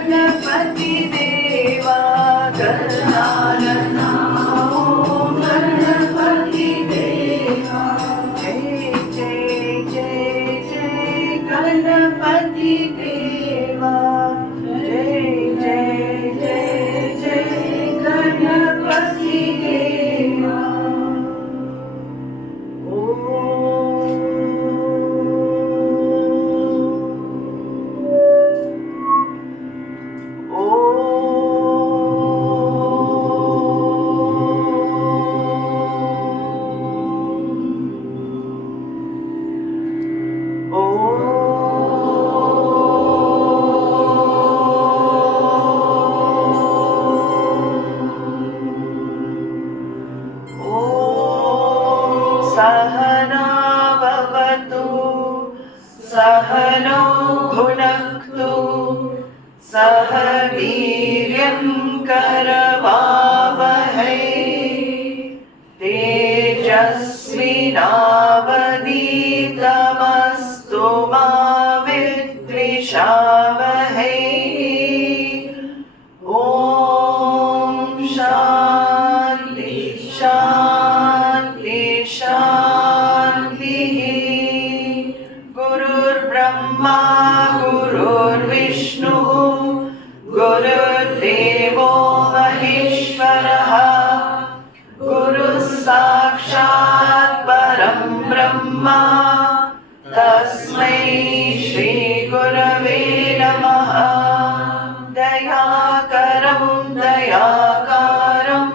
Ganapati Deva Gananana Om Ganapati Deva Jai Jai Jai Jai Ganapati Deva Jai Jai Jai Jai Ganapati Deva Sahana Bhavatu Sahano Bhunaktu Saha Veeryam Karavavahai Tejasvinavaditamastu ma vidvishavahai Om Shanti Shanti Shanti Gurur Brahma Gurur Vishnu Gurur Devo Maheshwara Guru Sakshat Param Brahma Tasmai Shri Gurave Namaha Dayakaram Dayakaram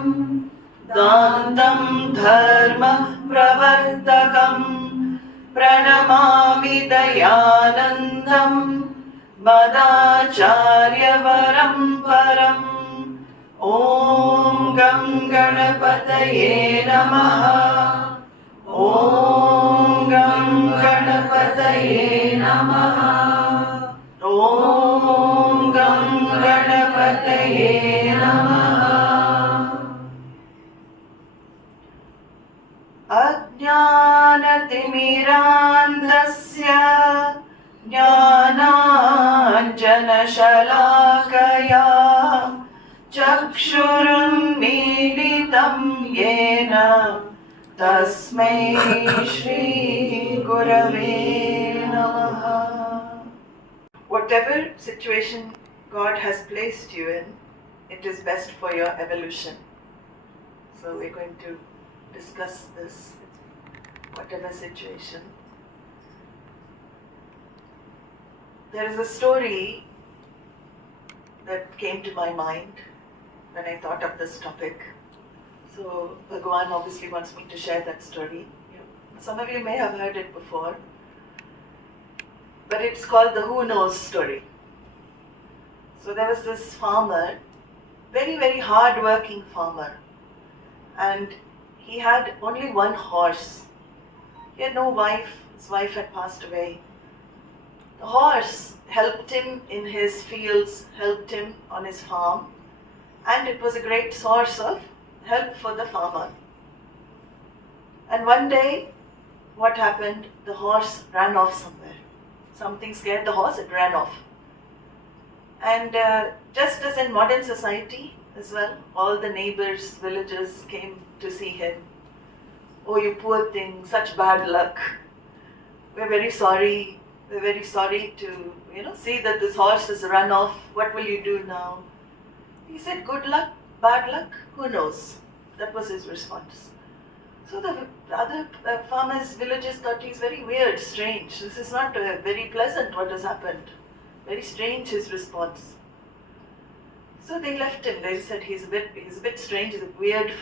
Dantam Dharma Pravartakam Pranamami Dayanandam Madacharya Paramparam Om Gam Ganapataye Namaha Om Gam Ganapataye Namaha Om Gam Ganapataye Namaha Ajnanatimmirandasya Jnananjanashalakaya Chakshurunmilitam Yena Tasmai Shri Gurave Namaha. Whatever situation God has placed you in, it is best for your evolution. So we're going to discuss this, whatever situation. There is a story that came to my mind when I thought of this topic. So Bhagavan obviously wants me to share that story. Some of you may have heard it before, but it's called the Who Knows story. So there was this farmer, very, very hard-working farmer, and he had only one horse. He had no wife, his wife had passed away. The horse helped him in his fields, helped him on his farm, and it was a great source of help for the farmer. And one day, what happened? The horse ran off somewhere. Something scared the horse, it ran off. And just as in modern society as well, all the neighbors, villagers came to see him. Oh, you poor thing, such bad luck. We're very sorry. We're very sorry to, see that this horse has run off. What will you do now? He said, good luck, bad luck, who knows? That was his response. So the other farmers, villagers thought he's very weird, strange. This is not very pleasant what has happened. Very strange his response. So they left him. They said he's a bit strange, he's a weird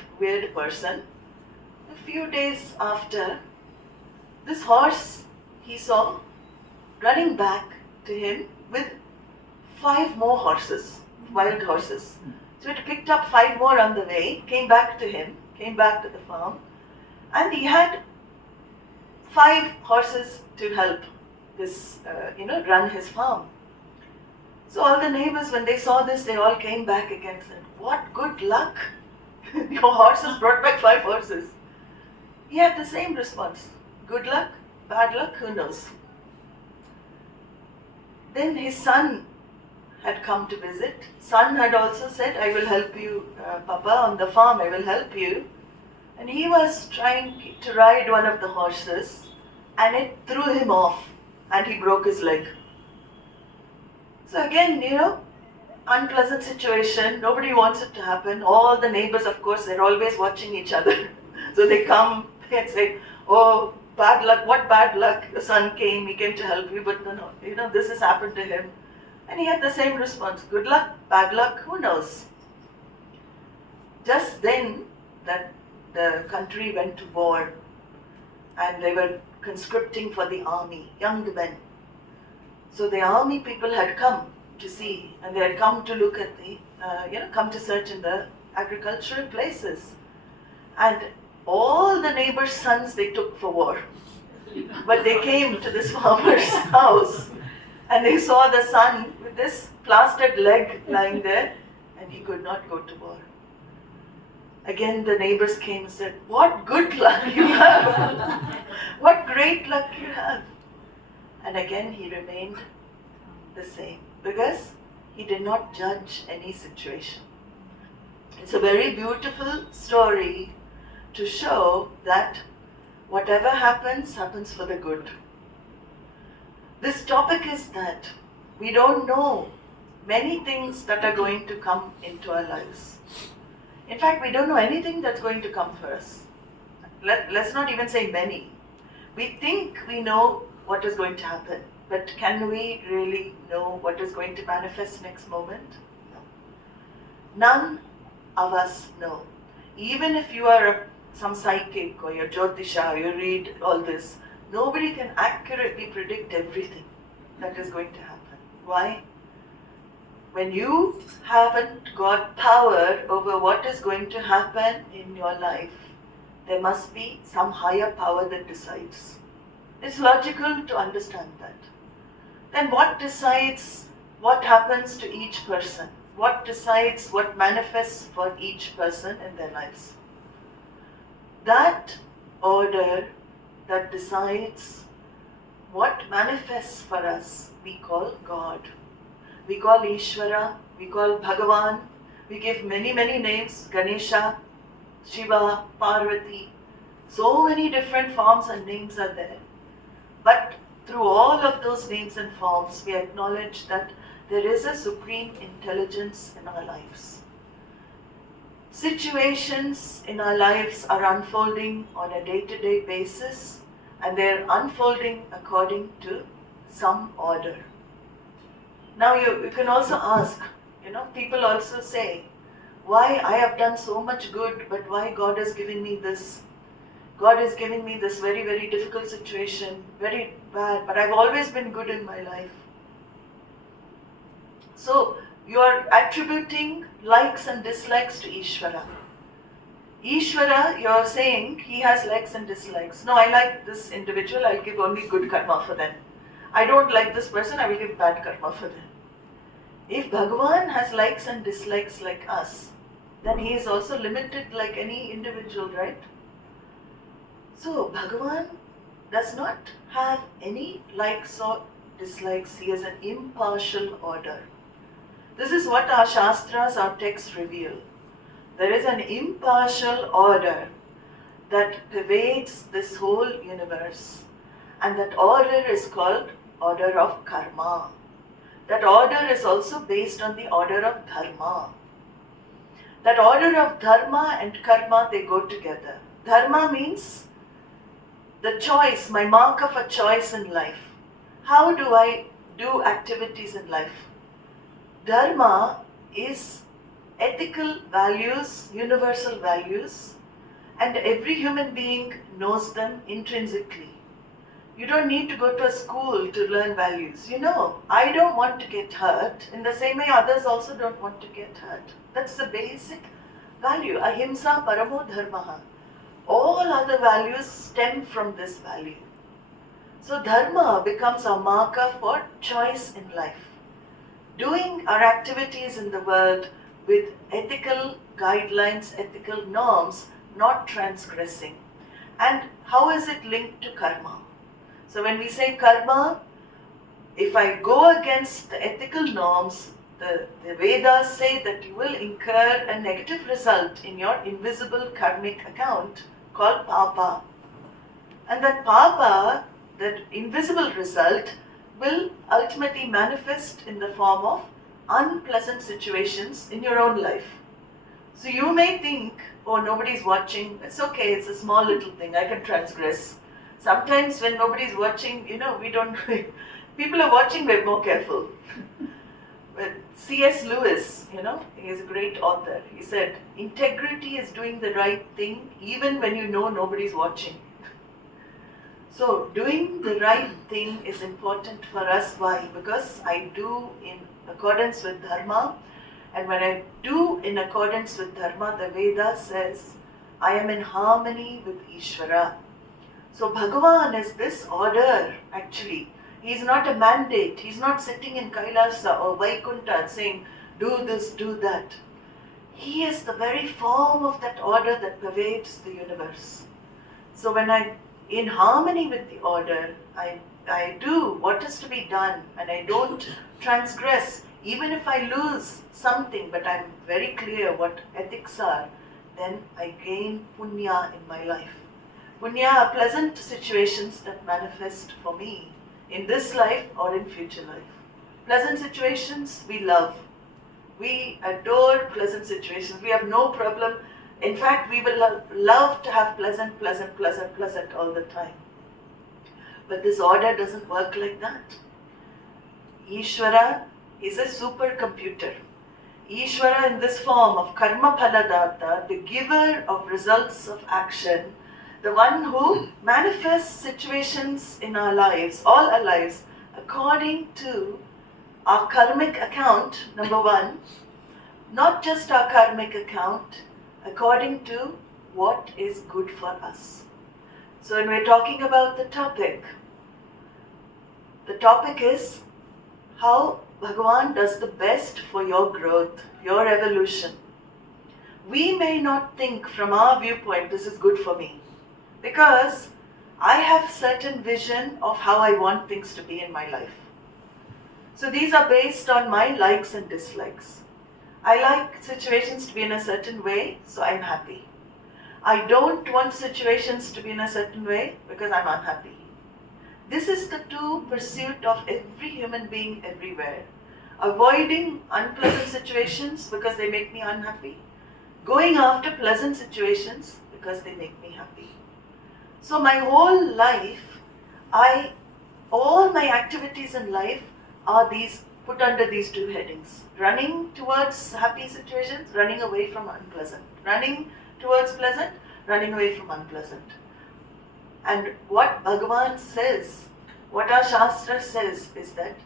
person. A few days after, this horse he saw running back to him with 5 more horses, wild horses. So it picked up 5 more on the way, came back to him, came back to the farm, and he had 5 horses to help this, run his farm. So all the neighbors, when they saw this, they all came back again and said, what good luck! Your horses brought back 5 horses. He had the same response. Good luck, bad luck, who knows? Then his son had come to visit. Son had also said, I will help you, Papa, on the farm, I will help you. And he was trying to ride one of the horses and it threw him off and he broke his leg. So again, unpleasant situation, nobody wants it to happen. All the neighbors, of course, they're always watching each other. So they come and say, oh, bad luck, what bad luck, your son came, he came to help you, but no, this has happened to him. And he had the same response, good luck, bad luck, who knows. Just then, that the country went to war and they were conscripting for the army, young men. So the army people had come to see, and they had come to look at the, come to search in the agricultural places. And all the neighbors' sons they took for war. But they came to this farmer's house and they saw the son with this plastered leg lying there and he could not go to war. Again the neighbors came and said, what good luck you have! What great luck you have! And again he remained the same because he did not judge any situation. It's a very beautiful story to show that whatever happens, happens for the good. This topic is that we don't know many things that are going to come into our lives. In fact, we don't know anything that's going to come for us. Let's not even say many. We think we know what is going to happen, but can we really know what is going to manifest next moment? No. None of us know. Even if you are some psychic or you're Jyotisha, you read all this, nobody can accurately predict everything that is going to happen. Why? When you haven't got power over what is going to happen in your life, there must be some higher power that decides. It's logical to understand that. Then what decides what happens to each person? What decides what manifests for each person in their lives? That order that decides what manifests for us, we call God. We call Ishvara, we call Bhagavan, we give many names, Ganesha, Shiva, Parvati. So many different forms and names are there. But through all of those names and forms, we acknowledge that there is a supreme intelligence in our lives. Situations in our lives are unfolding on a day-to-day basis, and they're unfolding according to some order. Now you can also ask, people also say, why I have done so much good, but why God is giving me this? God is giving me this very, very difficult situation, very bad, but I've always been good in my life. So you are attributing likes and dislikes to Ishvara. Ishvara, you are saying he has likes and dislikes. No, I like this individual, I'll give only good karma for them. I don't like this person, I will give bad karma for them. If Bhagavan has likes and dislikes like us, then he is also limited like any individual, right? So Bhagavan does not have any likes or dislikes. He has an impartial order. This is what our Shastras, our texts reveal. There is an impartial order that pervades this whole universe. And that order is called order of karma. That order is also based on the order of dharma. That order of dharma and karma, they go together. Dharma means the choice, my mark of a choice in life. How do I do activities in life? Dharma is ethical values, universal values, and every human being knows them intrinsically. You don't need to go to a school to learn values. I don't want to get hurt. In the same way, others also don't want to get hurt. That's the basic value. Ahimsa paramo dharmaha. All other values stem from this value. So dharma becomes a marker for choice in life. Doing our activities in the world with ethical guidelines, ethical norms, not transgressing. And how is it linked to karma? So when we say karma, if I go against the ethical norms, the Vedas say that you will incur a negative result in your invisible karmic account called papa. And that papa, that invisible result, will ultimately manifest in the form of unpleasant situations in your own life. So you may think, oh, nobody's watching, it's okay, it's a small little thing, I can transgress. Sometimes when nobody's watching, we don't, people are watching, we're more careful. But C.S. Lewis, he is a great author. He said, integrity is doing the right thing even when you know nobody's watching. So doing the right thing is important for us. Why? Because I do in accordance with Dharma, and when I do in accordance with Dharma, the Veda says, I am in harmony with Ishvara. So Bhagavan is this order actually. He is not a mandate. He is not sitting in Kailasa or Vaikuntha saying, do this, do that. He is the very form of that order that pervades the universe. So when I'm in harmony with the order, I do what is to be done and I don't transgress. Even if I lose something, but I'm very clear what ethics are, then I gain punya in my life. Punya are pleasant situations that manifest for me in this life or in future life. Pleasant situations we love. We adore pleasant situations. We have no problem. In fact, we will love to have pleasant all the time. But this order doesn't work like that. Ishvara is a supercomputer. Ishvara in this form of karma phaladata, the giver of results of action, the one who manifests situations in our lives, all our lives, according to our karmic account, number one, not just our karmic account, according to what is good for us. So when we're talking about the topic is how Bhagavan does the best for your growth, your evolution. We may not think from our viewpoint, this is good for me, because I have certain vision of how I want things to be in my life. So these are based on my likes and dislikes. I like situations to be in a certain way, so I'm happy. I don't want situations to be in a certain way because I'm unhappy. This is the true pursuit of every human being everywhere. Avoiding unpleasant situations because they make me unhappy. Going after pleasant situations because they make me happy. So my whole life, all my activities in life are put under these two headings. Running towards happy situations, running away from unpleasant. Running towards pleasant, running away from unpleasant. And what Bhagavan says, what our Shastra says is that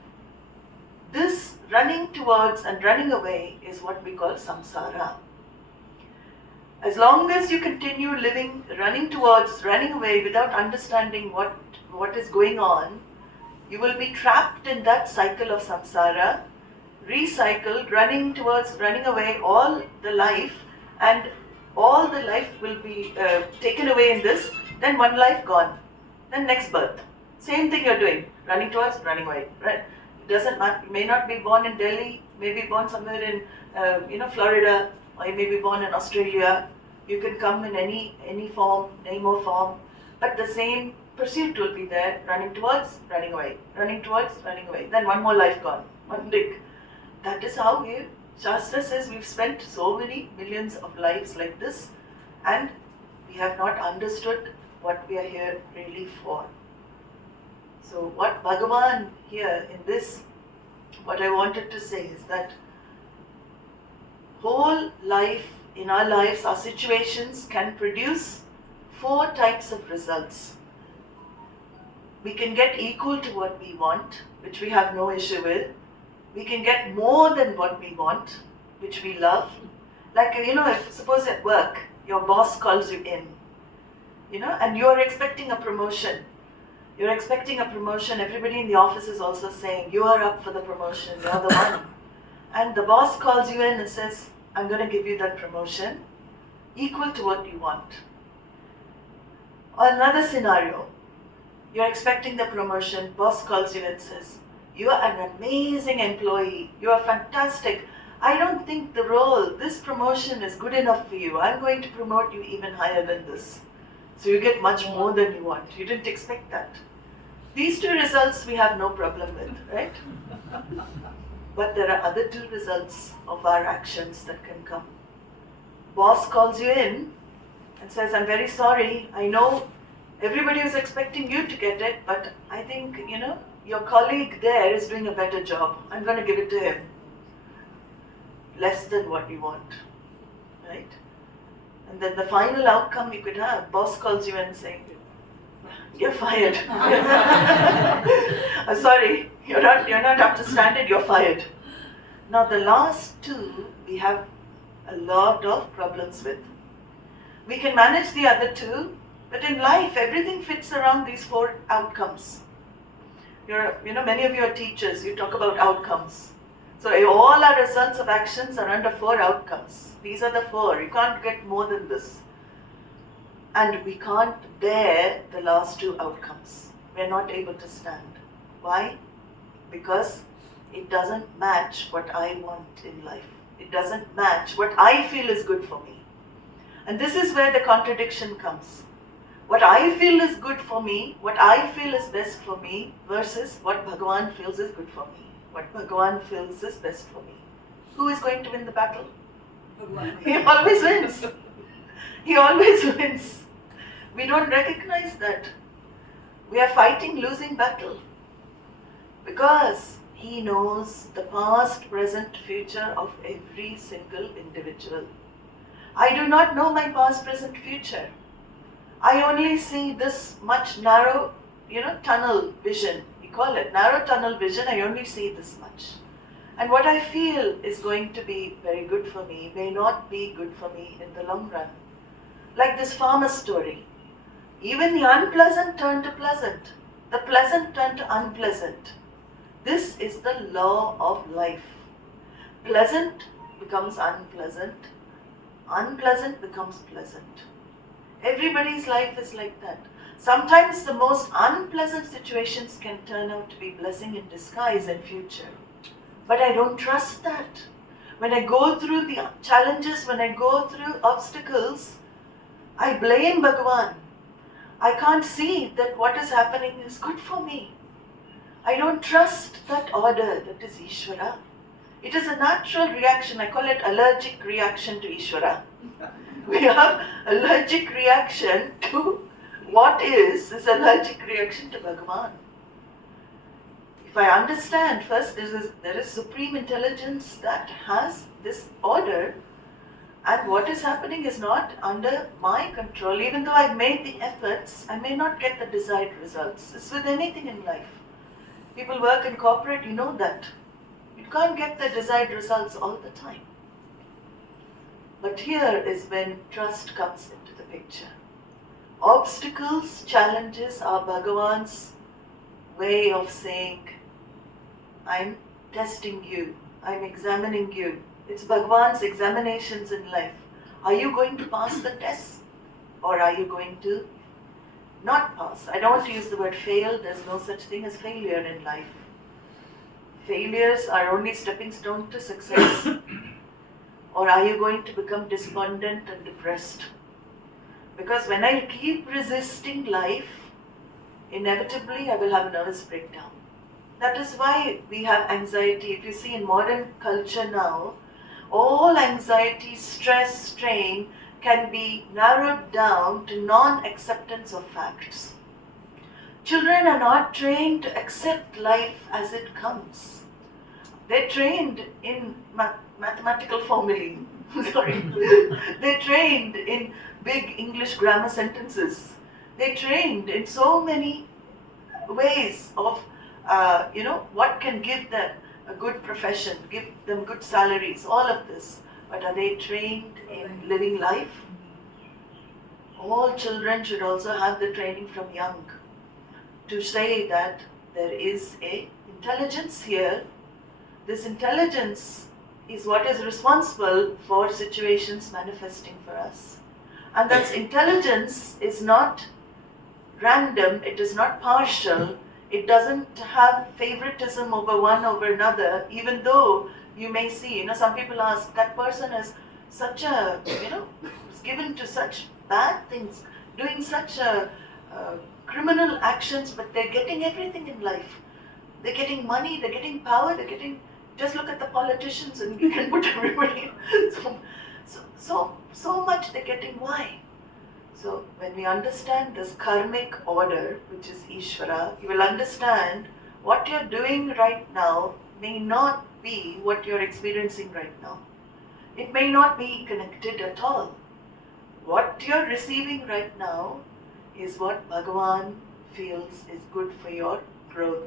this running towards and running away is what we call samsara. As long as you continue living, running towards, running away without understanding what is going on, you will be trapped in that cycle of samsara, recycled, running towards, running away all the life, and all the life will be taken away in this, then one life gone, then next birth. Same thing you're doing, running towards, running away, right? It doesn't matter, you may not be born in Delhi, may be born somewhere in Florida, or you may be born in Australia. You can come in any form, name or form, but the same pursuit will be there, running towards, running away, running towards, running away. Then one more life gone, one big. That is how Shastra says we've spent so many millions of lives like this, and we have not understood what we are here really for. So what Bhagavan here in this, what I wanted to say is that whole life, in our lives, our situations can produce 4 types of results. We can get equal to what we want, which we have no issue with. We can get more than what we want, which we love. Like, if suppose at work, your boss calls you in, and you're expecting a promotion. You're expecting a promotion, everybody in the office is also saying, you are up for the promotion, you're the one. And the boss calls you in and says, I'm going to give you that promotion, equal to what you want. Or another scenario, you're expecting the promotion, boss calls you and says, You are an amazing employee. You are fantastic. I don't think the role, this promotion is good enough for you. I'm going to promote you even higher than this. So you get much more than you want. You didn't expect that. These two results we have no problem with, right? But there are other two results of our actions that can come. Boss calls you in and says, I'm very sorry, I know everybody is expecting you to get it, but I think, your colleague there is doing a better job. I'm going to give it to him. Less than what you want, right? And then the final outcome you could have, boss calls you in and saying, you're fired. Sorry, you're not up to standard, you're fired. Now the last two, we have a lot of problems with. We can manage the other two, but in life, everything fits around these four outcomes. Many of you are teachers, you talk about outcomes. So all our results of actions are under four outcomes. These are the four, you can't get more than this. And we can't bear the last two outcomes. We're not able to stand. Why? Because it doesn't match what I want in life. It doesn't match what I feel is good for me. And this is where the contradiction comes. What I feel is good for me, what I feel is best for me, versus what Bhagavan feels is good for me. What Bhagavan feels is best for me. Who is going to win the battle? Bhagavan. He always wins. He always wins. We don't recognize that. We are fighting losing battle. Because he knows the past, present, future of every single individual. I do not know my past, present, future. I only see this much narrow, tunnel vision. We call it narrow tunnel vision. I only see this much. And what I feel is going to be very good for me may not be good for me in the long run. Like this farmer story. Even the unpleasant turn to pleasant. The pleasant turn to unpleasant. This is the law of life. Pleasant becomes unpleasant. Unpleasant becomes pleasant. Everybody's life is like that. Sometimes the most unpleasant situations can turn out to be blessing in disguise in future. But I don't trust that. When I go through the challenges, when I go through obstacles, I blame Bhagavan. I can't see that what is happening is good for me. I don't trust that order that is Ishvara. It is a natural reaction. I call it allergic reaction to Ishvara. We have allergic reaction to what is allergic reaction to Bhagavan. If I understand, first there is supreme intelligence that has this order, and what is happening is not under my control. Even though I've made the efforts, I may not get the desired results. It's with anything in life. People work in corporate, you know that. You can't get the desired results all the time. But here is when trust comes into the picture. Obstacles, challenges are Bhagavan's way of saying, I'm testing you, I'm examining you. It's Bhagavan's examinations in life. Are you going to pass the test? Or are you going to not pass? I don't want to use the word fail. There's no such thing as failure in life. Failures are only stepping stone to success. Or are you going to become despondent and depressed? Because when I keep resisting life, inevitably I will have a nervous breakdown. That is why we have anxiety. If you see in modern culture now, all anxiety, stress, strain can be narrowed down to non-acceptance of facts. Children are not trained to accept life as it comes. They're trained in mathematical formulae. Sorry. They're trained in big English grammar sentences. They're trained in so many ways of, what can give them a good profession, give them good salaries, all of this. But are they trained in living life? All children should also have the training from young to say that there is a intelligence here. This intelligence is what is responsible for situations manifesting for us. And that intelligence is not random, it is not partial, It doesn't have favoritism over one over another, even though you may see, some people ask, that person is such a, is given to such bad things, doing such criminal actions, but they're getting everything in life. They're getting money, they're getting power, just look at the politicians and you can put everybody. So much they're getting. Why? So when we understand this karmic order, which is Ishvara, you will understand what you're doing right now may not be what you're experiencing right now. It may not be connected at all. What you're receiving right now is what Bhagavan feels is good for your growth.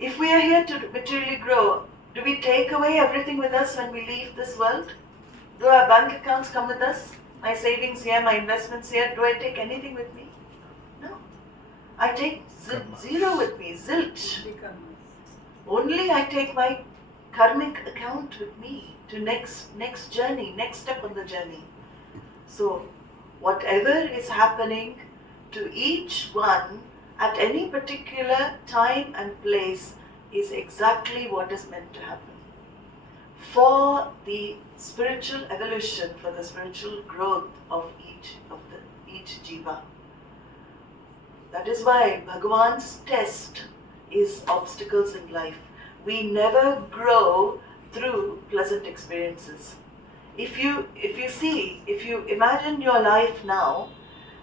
If we are here to materially grow, do we take away everything with us when we leave this world? Do our bank accounts come with us? My savings here, my investments here, do I take anything with me? No. I take zero with me, zilch. Only I take my karmic account with me to next journey, next step on the journey. So, whatever is happening to each one at any particular time and place is exactly what is meant to happen. For the spiritual evolution, for the spiritual growth of each jiva. That is why Bhagavan's test is obstacles in life. We never grow through pleasant experiences. If you imagine your life now,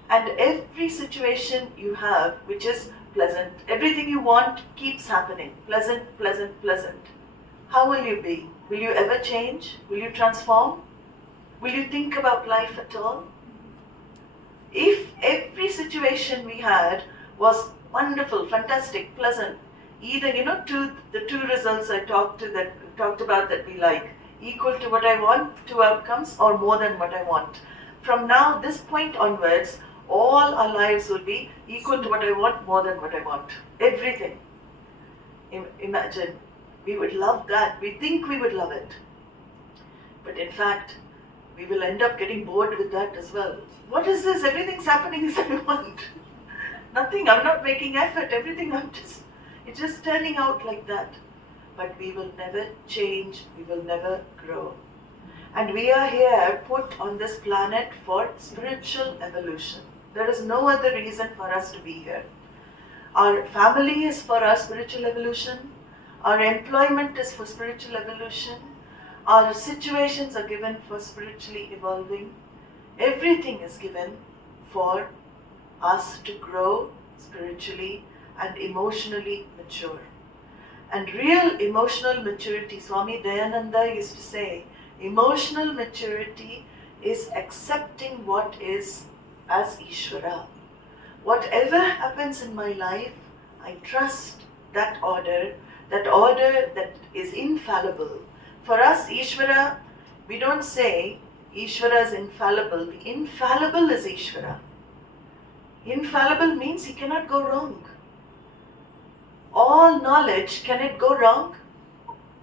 and every situation you have which is pleasant, everything you want keeps happening, pleasant, pleasant, pleasant. How will you be? Will you ever change? Will you transform? Will you think about life at all? If every situation we had was wonderful, fantastic, pleasant, either the two results I talked about that we like, equal to what I want, two outcomes, or more than what I want. From now, this point onwards, all our lives will be equal to what I want, more than what I want. Everything. Imagine, we would love that. We think we would love it. But in fact, we will end up getting bored with that as well. What is this? Everything's happening as I want. Nothing, I'm not making effort. Everything, it's just turning out like that. But we will never change, we will never grow. And we are here put on this planet for spiritual evolution. There is no other reason for us to be here. Our family is for our spiritual evolution. Our employment is for spiritual evolution. Our situations are given for spiritually evolving. Everything is given for us to grow spiritually and emotionally mature. And real emotional maturity, Swami Dayananda used to say, emotional maturity is accepting what is as Ishvara. Whatever happens in my life, I trust that order that is infallible. For us, Ishvara, we don't say Ishvara is infallible. The infallible is Ishvara. Infallible means he cannot go wrong. All knowledge, can it go wrong?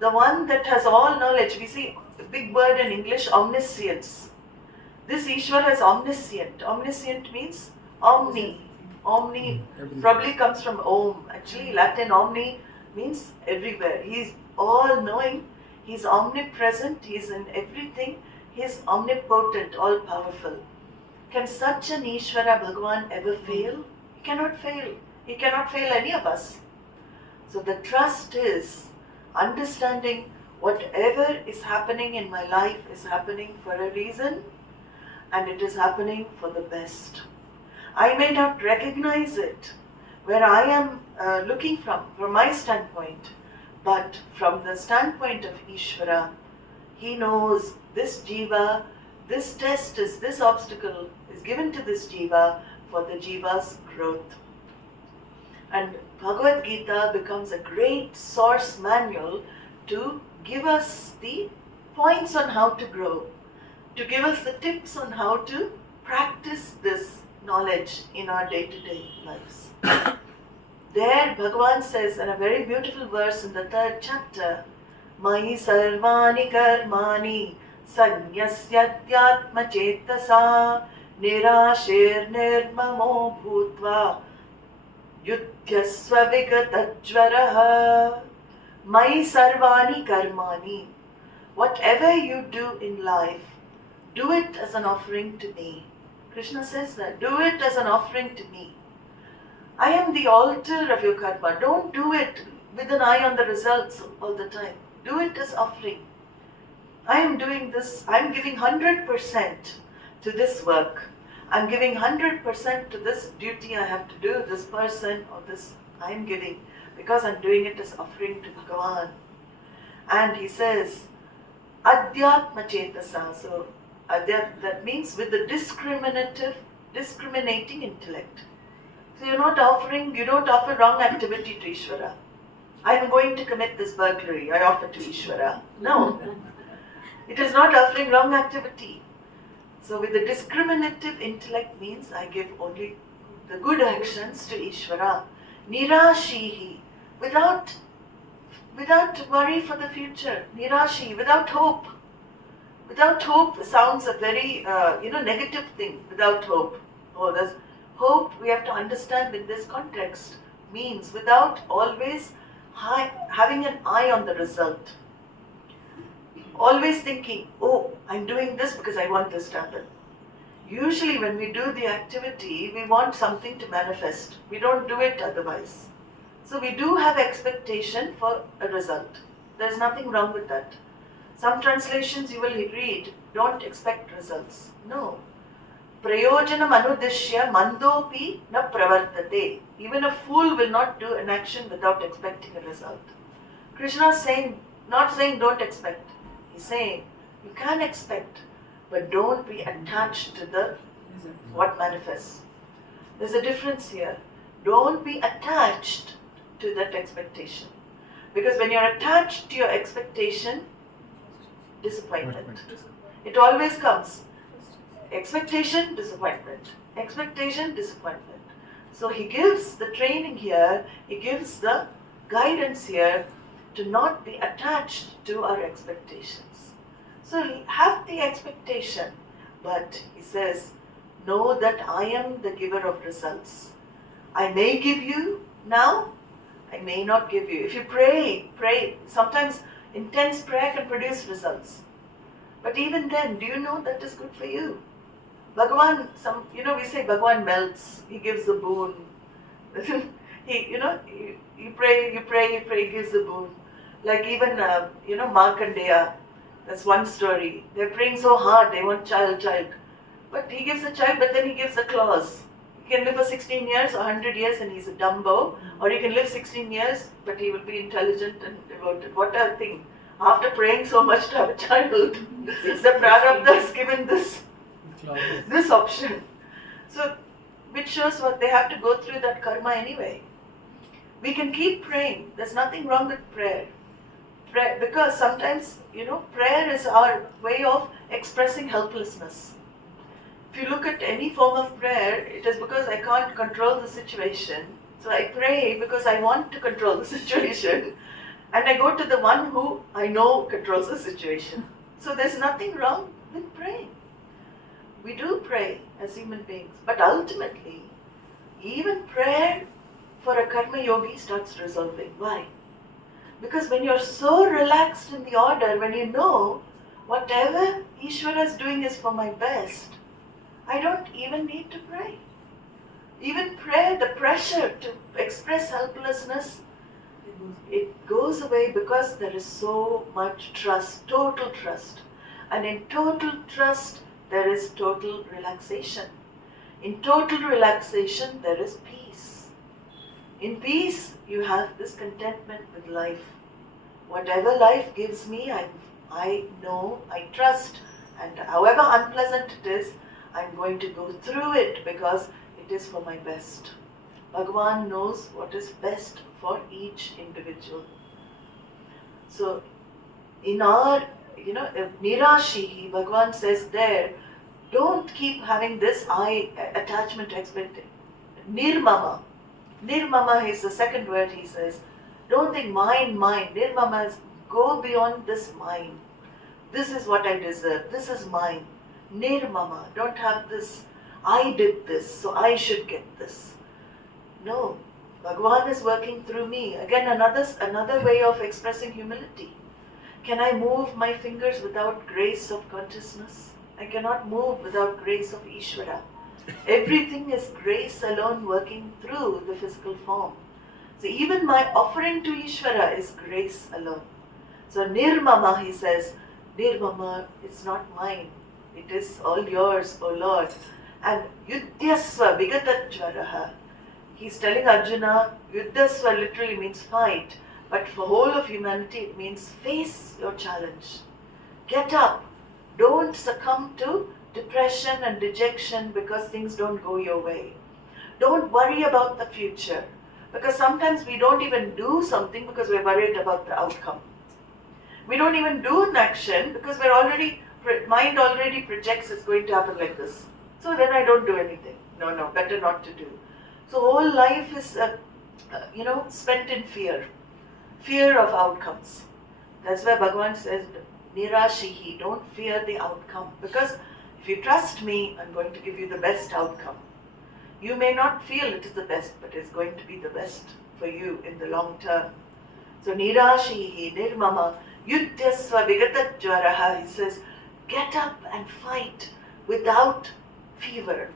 The one that has all knowledge, we see the big word in English, omniscience. This Ishvara is omniscient. Omniscient means omni. Omni probably comes from om. Actually, Latin omni means everywhere. He is all-knowing. He is omnipresent. He is in everything. He is omnipotent, all-powerful. Can such an Ishvara Bhagavan ever fail? He cannot fail. He cannot fail any of us. So the trust is understanding whatever is happening in my life is happening for a reason, and it is happening for the best. I may not recognize it where I am looking from my standpoint, but from the standpoint of Ishvara, he knows this jiva, this test is, this obstacle is given to this jiva for the jiva's growth. And Bhagavad Gita becomes a great source manual to give us the points on how to grow, to give us the tips on how to practice this knowledge in our day-to-day lives. There Bhagavan says in a very beautiful verse in the 3rd chapter, Mahi sarvani karmani sanyasyatma chetasa nirashir nirmamo bhutva Yudhyasva vigatajvaraha mai sarvani karmani. Whatever you do in life, do it as an offering to me. Krishna says that. Do it as an offering to me. I am the altar of your karma. Don't do it with an eye on the results all the time. Do it as offering. I am doing this. I am giving 100% to this work. I am giving 100% to this duty I have to do, this person or this I am giving, because I am doing it as offering to Bhagavan. And he says, Adhyatma Chetasa. So, that means with the discriminating intellect. So you don't offer wrong activity to Ishvara. I am going to commit this burglary, I offer to Ishvara. No. It is not offering wrong activity. So with the discriminative intellect means I give only the good actions to Ishvara. Nirashihi, without worry for the future. Nirashi, without hope. Without hope sounds a very negative thing. Without hope. Oh, there's hope. We have to understand in this context means without always having an eye on the result. Always thinking, oh, I'm doing this because I want this to happen. Usually when we do the activity, we want something to manifest. We don't do it otherwise. So we do have expectation for a result. There's nothing wrong with that. Some translations you will read, don't expect results. No. Prayojanam anudishya mandopi na pravartate. Even a fool will not do an action without expecting a result. Krishna is saying, not saying don't expect. He's saying, you can expect, but don't be attached to what manifests. There's a difference here. Don't be attached to that expectation. Because when you're attached to your expectation, disappointment. It always comes. Expectation, disappointment. Expectation, disappointment. So he gives the training here, he gives the guidance here to not be attached to our expectations. So have the expectation, but he says, know that I am the giver of results. I may give you now, I may not give you. If you pray, sometimes intense prayer can produce results. But even then, do you know that is good for you? Bhagavan, we say Bhagavan melts, he gives the boon. You pray, he gives the boon. Like even, Markandeya, that's one story. They're praying so hard, they want child. But he gives a child, but then he gives a clause. He can live for 16 years or 100 years and he's a Dumbo. Or he can live 16 years, but he will be intelligent and devoted. What a thing. After praying so much to have a child, the Prarabdha has given this option. So, which shows what they have to go through that karma anyway. We can keep praying. There's nothing wrong with prayer. Because sometimes, prayer is our way of expressing helplessness. If you look at any form of prayer, it is because I can't control the situation. So I pray because I want to control the situation. And I go to the one who I know controls the situation. So there's nothing wrong with praying. We do pray as human beings. But ultimately, even prayer for a karma yogi starts resolving. Why? Because when you're so relaxed in the order, when you know whatever Ishvara is doing is for my best, I don't even need to pray. Even prayer, the pressure to express helplessness, it goes away because there is so much trust, total trust. And in total trust, there is total relaxation. In total relaxation, there is peace. In peace, you have this contentment with life. Whatever life gives me, I know, I trust, and however unpleasant it is, I'm going to go through it because it is for my best. Bhagavan knows what is best for each individual. So, in our, Nirashihi, Bhagavan says there, don't keep having this attachment to expecting. Nirmama. Nirmama is the second word he says. Don't think mine. Nirmama is go beyond this mine. This is what I deserve. This is mine. Nirmama. Don't have this, I did this, so I should get this. No. Bhagavan is working through me. Again, another way of expressing humility. Can I move my fingers without grace of consciousness? I cannot move without grace of Ishvara. Everything is grace alone working through the physical form. So even my offering to Ishvara is grace alone. So Nirmama, he says, Nirmama, it's not mine. It is all yours, O Lord. And Yuddhyasva Vigatajvaraha. He's telling Arjuna, Yuddhasva literally means fight. But for whole of humanity, it means face your challenge. Get up. Don't succumb to depression and dejection because things don't go your way. Don't worry about the future. Because sometimes we don't even do something because we're worried about the outcome. We don't even do an action because mind already projects it's going to happen like this. So then I don't do anything. No, better not to do. So whole life is, spent in fear. Fear of outcomes. That's why Bhagavan says, Nirashihi, don't fear the outcome. Because if you trust me, I'm going to give you the best outcome. You may not feel it is the best, but it's going to be the best for you in the long term. So Nirashihi, Nirmama, Yuddhyasva Vigatajvaraha, he says, get up and fight without fever.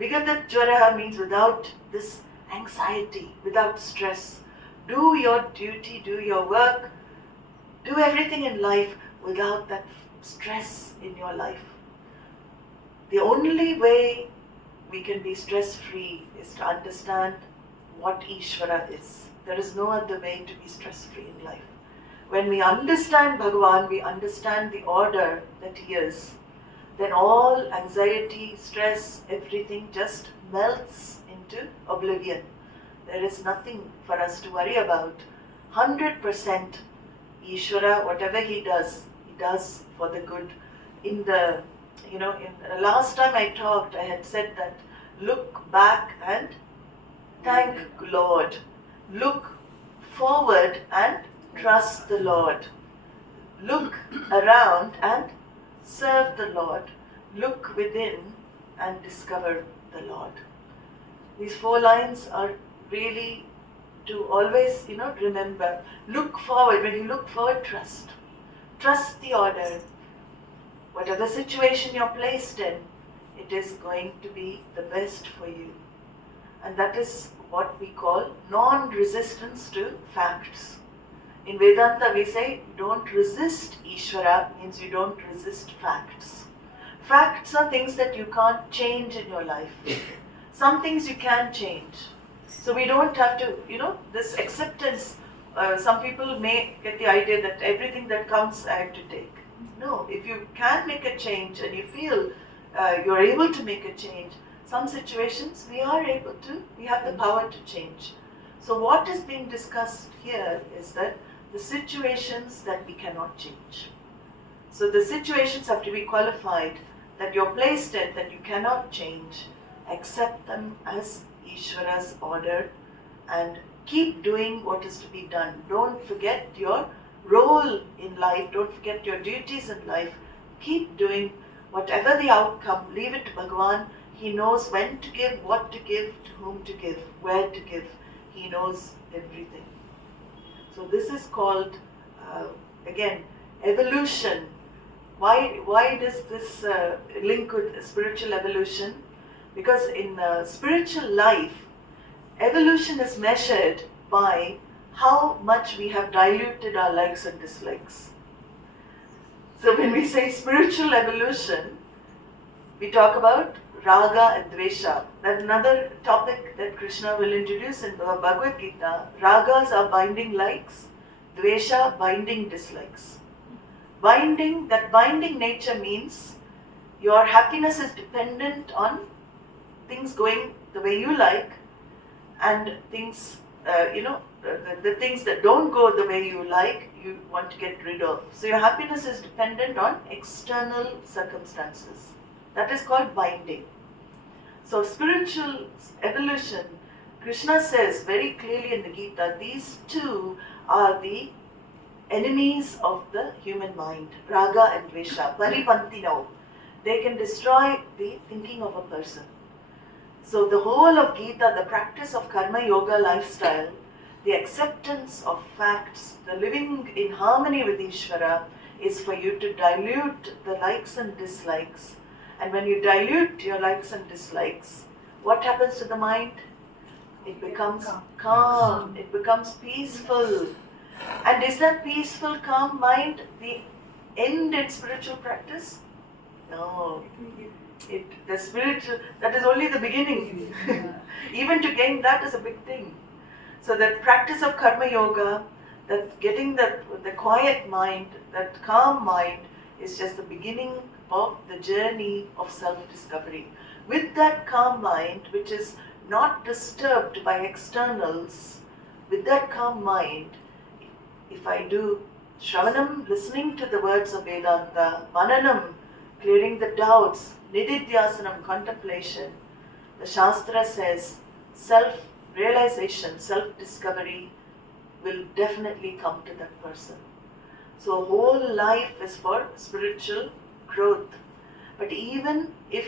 Vigatajvaraha means without this anxiety, without stress. Do your duty, do your work, do everything in life without that stress in your life. The only way we can be stress-free is to understand what Ishvara is. There is no other way to be stress-free in life. When we understand Bhagavan, we understand the order that he is, then all anxiety, stress, everything just melts into oblivion. There is nothing for us to worry about. 100% Ishvara, whatever he does for the good. In the last time I talked, I had said that look back and thank Lord. Look forward and trust the Lord. Look around and serve the Lord. Look within and discover the Lord. These 4 lines are really to always, remember. Look forward. When you look forward, trust. Trust the order. Whatever situation you're placed in, it is going to be the best for you. And that is what we call non-resistance to facts. In Vedānta we say, don't resist Ishvara, means you don't resist facts. Facts are things that you can't change in your life. Some things you can change. So we don't have to, this acceptance, some people may get the idea that everything that comes I have to take. No, if you can make a change and you feel you're able to make a change, some situations we have the power to change. So what is being discussed here is that the situations that we cannot change. So the situations have to be qualified that you're placed in, that you cannot change. Accept them as Ishvara's order and keep doing what is to be done. Don't forget your role in life. Don't forget your duties in life. Keep doing whatever the outcome. Leave it to Bhagavan. He knows when to give, what to give, to whom to give, where to give. He knows everything. So this is called, again, evolution. Why does this link with spiritual evolution? Because in spiritual life, evolution is measured by how much we have diluted our likes and dislikes. So when we say spiritual evolution, we talk about raga and dvesha. That's another topic that Krishna will introduce in the Bhagavad Gita. Ragas are binding likes, dvesha binding dislikes. That binding nature means your happiness is dependent on things going the way you like, and things, the things that don't go the way you like, you want to get rid of. So your happiness is dependent on external circumstances. That is called binding. So spiritual evolution, Krishna says very clearly in the Gita, these two are the enemies of the human mind, raga and dvesha, paripantino. They can destroy the thinking of a person. So the whole of Gita, the practice of karma yoga lifestyle, the acceptance of facts, the living in harmony with Ishvara, is for you to dilute the likes and dislikes. And when you dilute your likes and dislikes, what happens to the mind? It becomes calm, it becomes peaceful. And is that peaceful, calm mind the end in spiritual practice? No. The spiritual, that is only the beginning. Even to gain that is a big thing. So that practice of karma yoga, that getting the quiet mind, that calm mind, is just the beginning of the journey of self-discovery. With that calm mind, which is not disturbed by externals, with that calm mind, if I do Shravanam, listening to the words of Vedānta, Mananam, clearing the doubts, Nididhyasanam, contemplation, the Shastra says self-realization, self-discovery will definitely come to that person. So whole life is for spiritual growth. But even if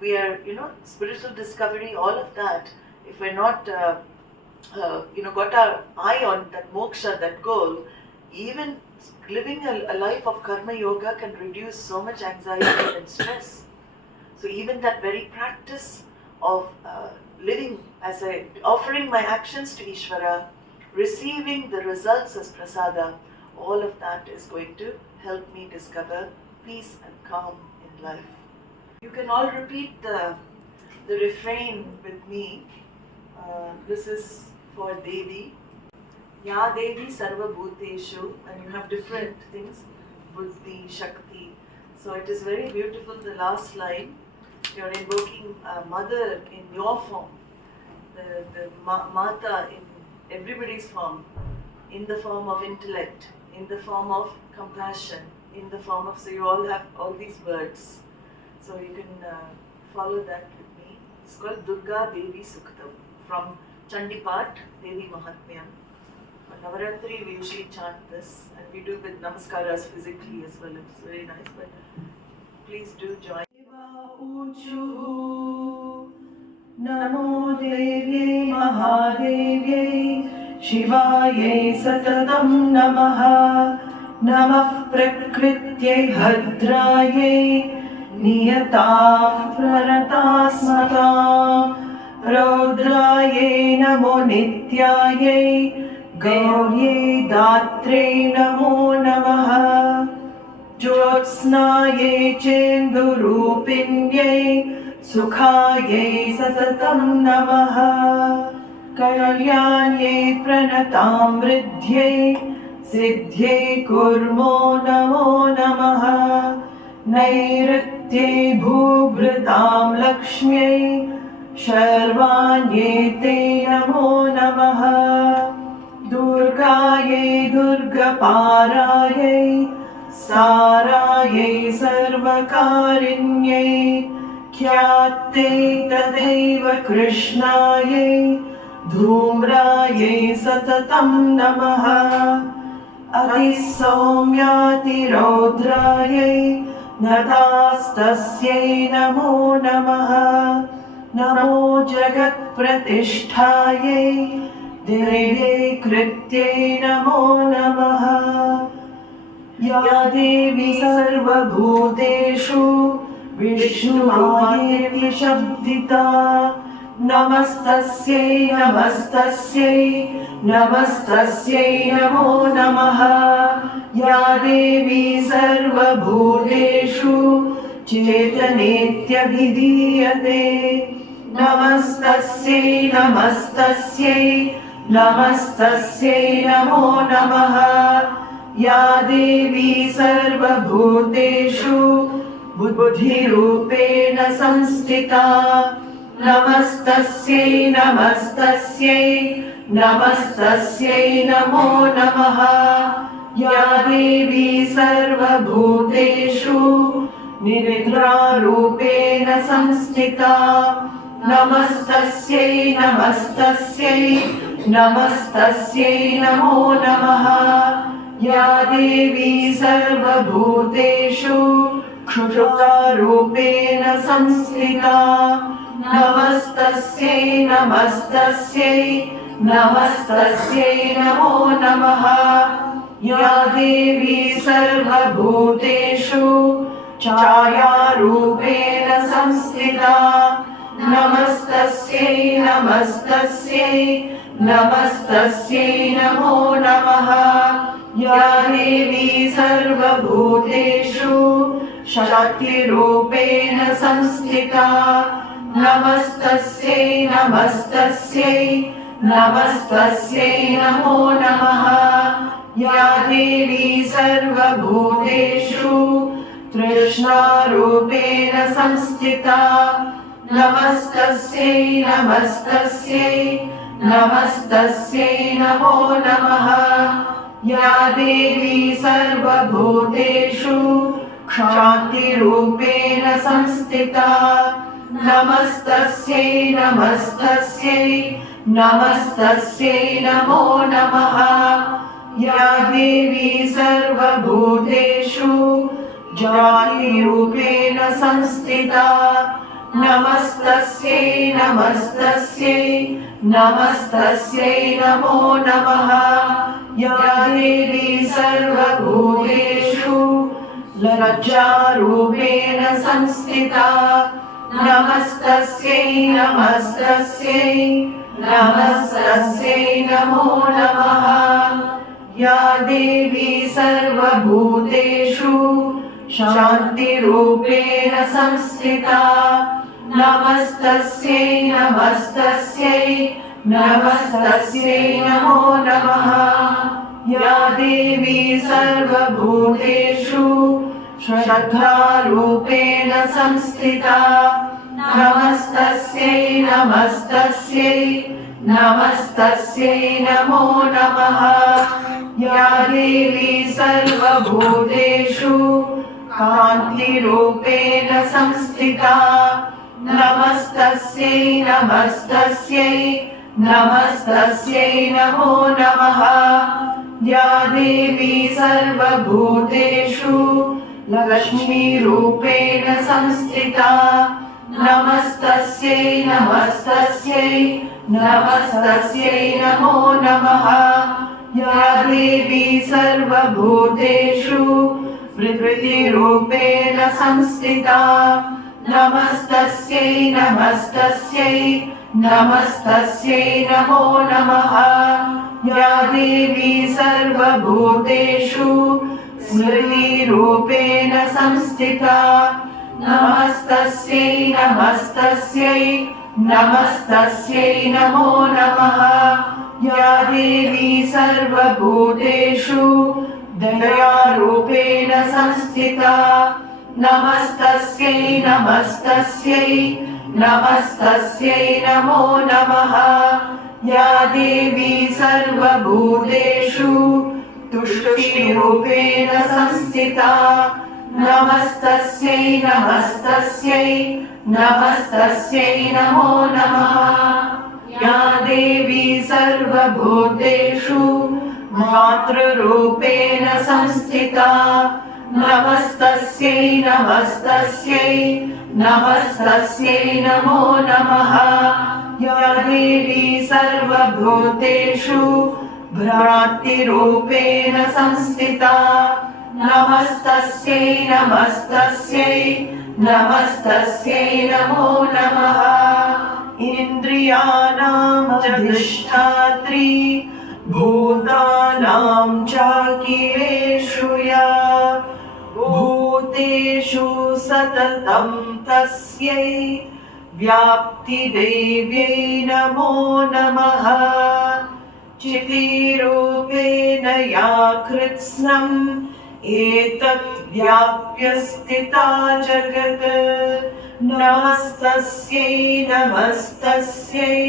we are, spiritual discovery, all of that, if we're not, got our eye on that moksha, that goal, even living a life of karma yoga can reduce so much anxiety and stress. So even that very practice of living as offering my actions to Ishvara, receiving the results as prasada, all of that is going to help me discover peace and calm in life. You can all repeat the refrain with me. This is for Devi. Ya Devi Sarva Bhuteshu, and you have different things, Buddhi, Shakti. So it is very beautiful, the last line. You're invoking Mother in your form, the Mata in everybody's form, in the form of intellect, in the form of compassion, in the form of, so you all have all these words. So you can follow that with me. It's called Durga Devi Suktam from Chandipat Devi Mahatmyam. On Navaratri we usually chant this, and we do with namaskaras physically as well. It's very nice, but please do join. Namo Devye Mahadevye Shivaye Satatam Namaha Namah Prakrityai Bhadraye Niyatav Praratasmatam Raudraye Namo Nityaye Gaurye Datre Namo Namaha Jyotsnaye Chendurupinye Sukhaye Satatam Namaha Kalyanye Pranatam Vridhye Siddhye Kurmo Namo Namaha Nairitye Bhuvritam Lakshmye Sharvanye Te Namo Namaha Durgaye Durgaparaye Saraye Sarvakarinyai Khyate Tadaiva Krishnaye Dhumraye Satatam Namaha Adisaumyati Raudraye Natastasyai Namo Namaha Namo Jagat Pratishtaye Devye Kritye Namo Namaha Ya Devi Sarva Bhuteshu Vishnumayeti Shabdita Namastasyai Namastasyai Namastasyai Namo Namaha Ya Devi Sarva Bhuteshu Chetanetya Vidhiyate Namastasyai Namastasyai Namastasyai Namo Namaha Ya Devi Sarva Bhuteshu Buddhi Rupena Samstita Namastasyai Namastasyai Namastasyai Namo Namaha Ya Devi Sarva Bhuteshu Nidra Rupena Samstita Namastasyai Namastasyai Namastasyai Namo Namaha Ya Devi Sarva Bhuteshu Kshupta Rupena Samstita नमस्तस्यै नमस्तस्यै नमस्तस्यै नमो नमः। या देवी सर्वभूतेषु छायारूपेण संस्थिता नमस्तस्यै नमस्तस्यै नमस्तस्यै नमो नमः। या देवी सर्वभूतेषु शक्तिरूपेण संस्थिता नमस्तस्यै नमस्तस्यै नमस्तस्यै नमो नमः। या देवी सर्वभूतेषु तृष्णारूपेण संस्थिता नमस्तस्यै नमस्तस्यै नमस्तस्यै नमो नमः। या देवी सर्वभूतेषु क्षान्तिरूपेण संस्थिता नमस्तस्यै नमस्तस्यै नमस्तस्यै नमो नमः। या देवी सर्वभूतेषु ज्योतिरूपेण संस्थिता नमस्तस्यै नमस्तस्यै नमस्तस्यै नमो नमः। या देवी सर्वभूतेषु लज्जारूपेण संस्थिता नमस्तस्यै नमस्तस्यै नमस्तस्यै नमो नमः। या देवी सर्वभूतेषु शान्तिरूपेण संस्थिता नमस्तस्यै नमस्तस्यै नमस्तस्यै नमो नमः। या देवी सर्वभूतेषु श्रद्धारूपेण संस्थिता नमस्तस्यै नमस्तस्यै नमस्तस्यै नमो नमः। या देवी सर्वभूतेषु कान्तिरूपेण संस्थिता नमस्तस्यै नमस्तस्यै नमस्तस्यै नमो नमः। या देवी सर्वभूतेषु लक्ष्मीरूपेण संस्थिता नमस्तस्यै नमस्तस्यै नमस्तस्यै नमो नमः। या देवी सर्वभूतेषु प्रकृतिरूपेण संस्थिता नमस्तस्यै नमस्तस्यै नमस्तस्यै नमो नमः। या देवी सर्वभूतेषु स्मृतिरूपेण संस्थिता नमस्तस्यै नमस्तस्यै नमस्तस्यै नमो नमः। या देवी सर्वभूतेषु दयारूपेण संस्थिता नमस्तस्यै नमस्तस्यै नमस्तस्यै नमो नमः। या देवी सर्वभूतेषु तुष्टिरूपेण संस्थिता नमस्तस्यै नमस्तस्यै नमस्तस्यै नमो नमः। या देवी सर्वभूतेषु मातृरूपेण संस्थिता नमस्तस्यै नमस्तस्यै नमस्तस्यै नमो नमः। या देवी सर्वभूतेषु भ्रातृरूपेण संस्थिता नमस्तस्यै नमस्तस्यै नमस्तस्यै नमो नमः। इन्द्रियाणाम् अधिष्ठात्री भूतानां चाखिलेषु या भूतेषु सततं तस्यै व्याप्तिदेव्यै नमो नमः। चितिरूपेण या कृत्स्नम् एतत् व्याप्य स्थिता जगत् नमस्तस्यै नमस्तस्यै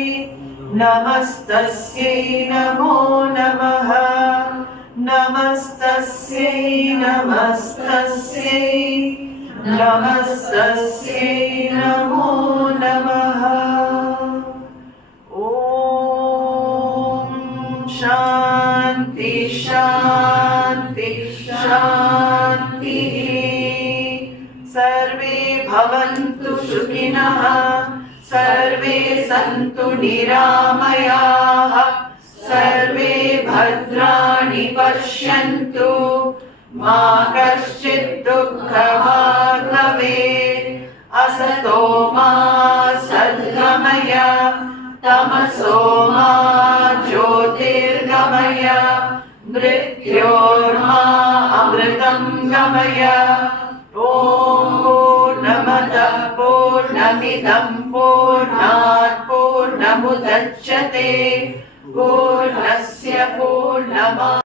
नमस्तस्यै नमो नमः। नमस्तस्यै नमस्तस्यै नमस्तस्यै नमो नमः। ॐ शान्ति शान्ति शान्तिः। सर्वे भवन्तु सुखिनः सर्वे सन्तु निरामयाः सर्वे भद्राणि पश्यन्तु मा कश्चित् दुःखभाग् भवेत् असतो मा सद्गमय तमसो मा ज्योतिर्गमय मृत्योर्मा अमृतं गमय ॐ पूर्णमदः पूर्णमिदं पूर्णात् पूर्णमुदच्यते पूर्णस्य पूर्णमा